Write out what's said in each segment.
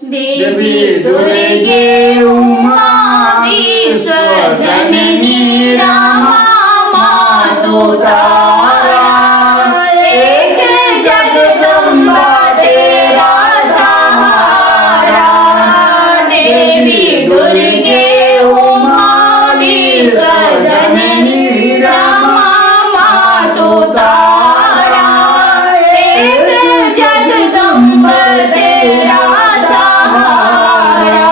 देवी दुर्गे उमा विश्वजननी रमा मातु तारा, एक जगदम्बा तेरा सहारा। देवी दुर्गे उमा विश्वजननी रमा मातु तारा, एक जगदम्बा तेरा सहारा।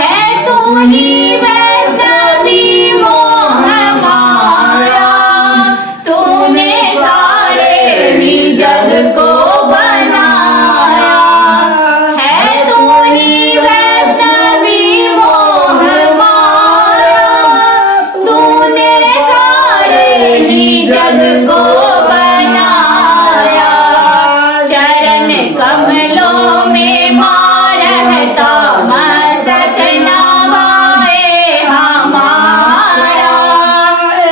है तू ही वैष्णवी मोह माया, तूने सारे ही जग को बनाया। है तू ही वैष्णवी मोह माया, तूने सारे ही जग को बनाया। चरण कमलों में मां रहता मस्तक नवाए हमारा,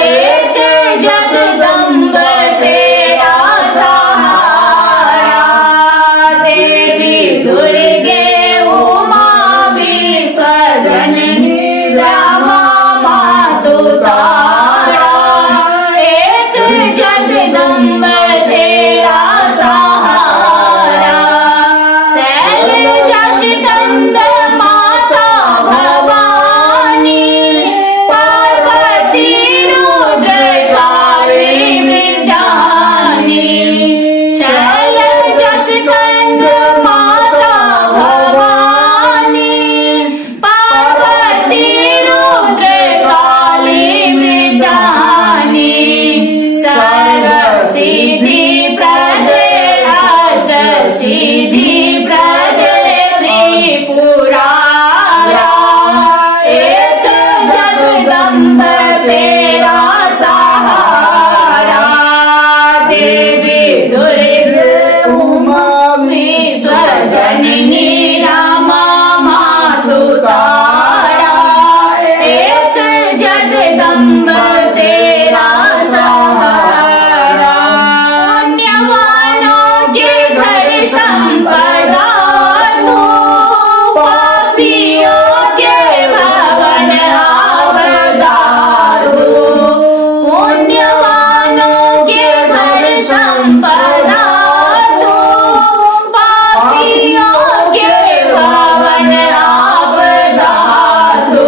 एक जगदम्ब तेरा सहारा। देवी दुर्गे उमा विश्वजननी रमा मातु तारा, एक जगदम्ब तेरा सहारा। शैलजा स्कंद माता भवानी, पार्वती रुद्र काली विद्यानी। शैलजा स्कंद माता भवानी, पार्वती रुद्र काली विद्यानी। सर्व सिद्धि प्रदे अष्ट सिद्धि प्रदे त्रिपुरारा, एक जगदम्ब तेरा सहारा। देवी दुर्गे उमा विश्वजननी रमा मातु तारा, एक जगदम्ब तेरा सहारा। पुण्यवानों के घर संपदा तू, पापियों के भवन आवदारू। पुण्यवानों के घर संपदा तू, पापियों के भवन आवदारू।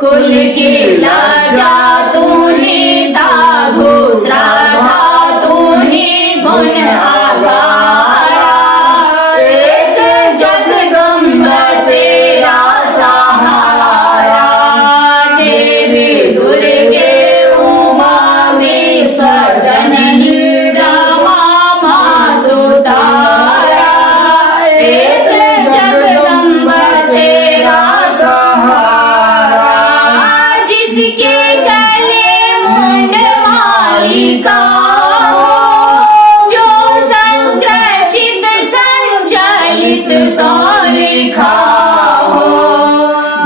कुल की लाजा तू ही, साधु श्रद्धा तू ही, गुण आगारा। एक जगदम्ब तेरा सहारा। देवी दुर्गे उमा विश्वजननी रमा मातु तारा, एक जगदम्ब तेरा सहारा। जिसके गले मुंड मालिका हो, जो संग्रचित संचलित सौ लिखा हो।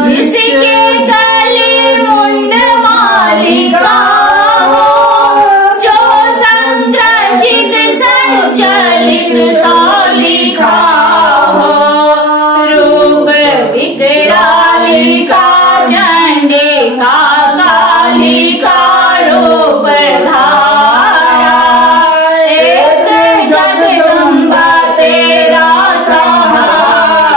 जिसके गले मुंड मालिका हो, जो संग्रचित संचलित सौ लिखा हो। रूप विकरालिका चंडिका कालिका रूप धारा, एक जगदम्बा तेरा सहारा।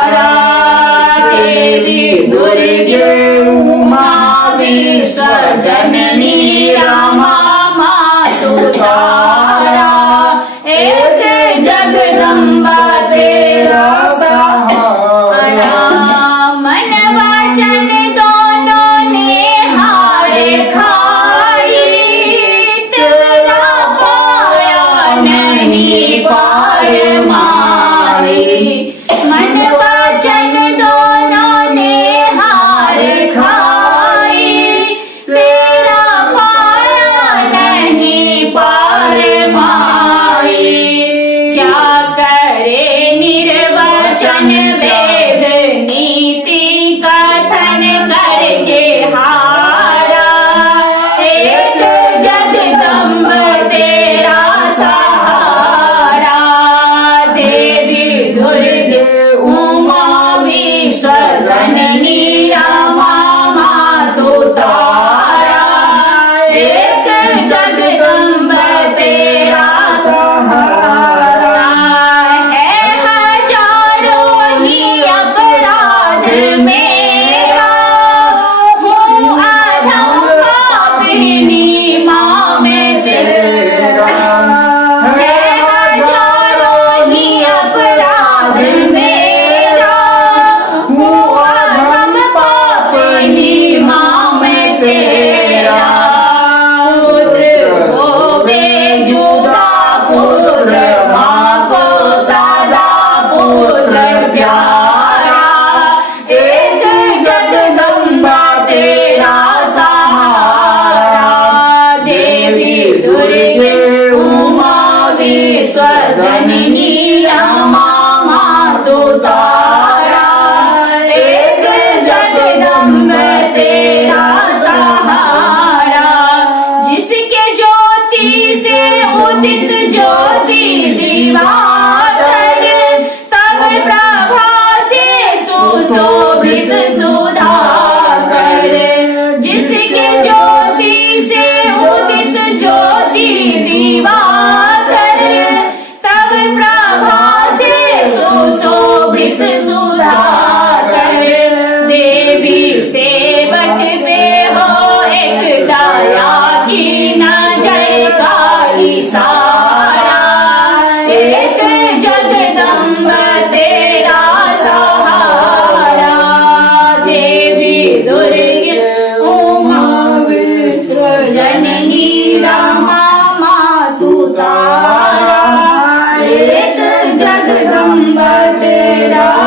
दारा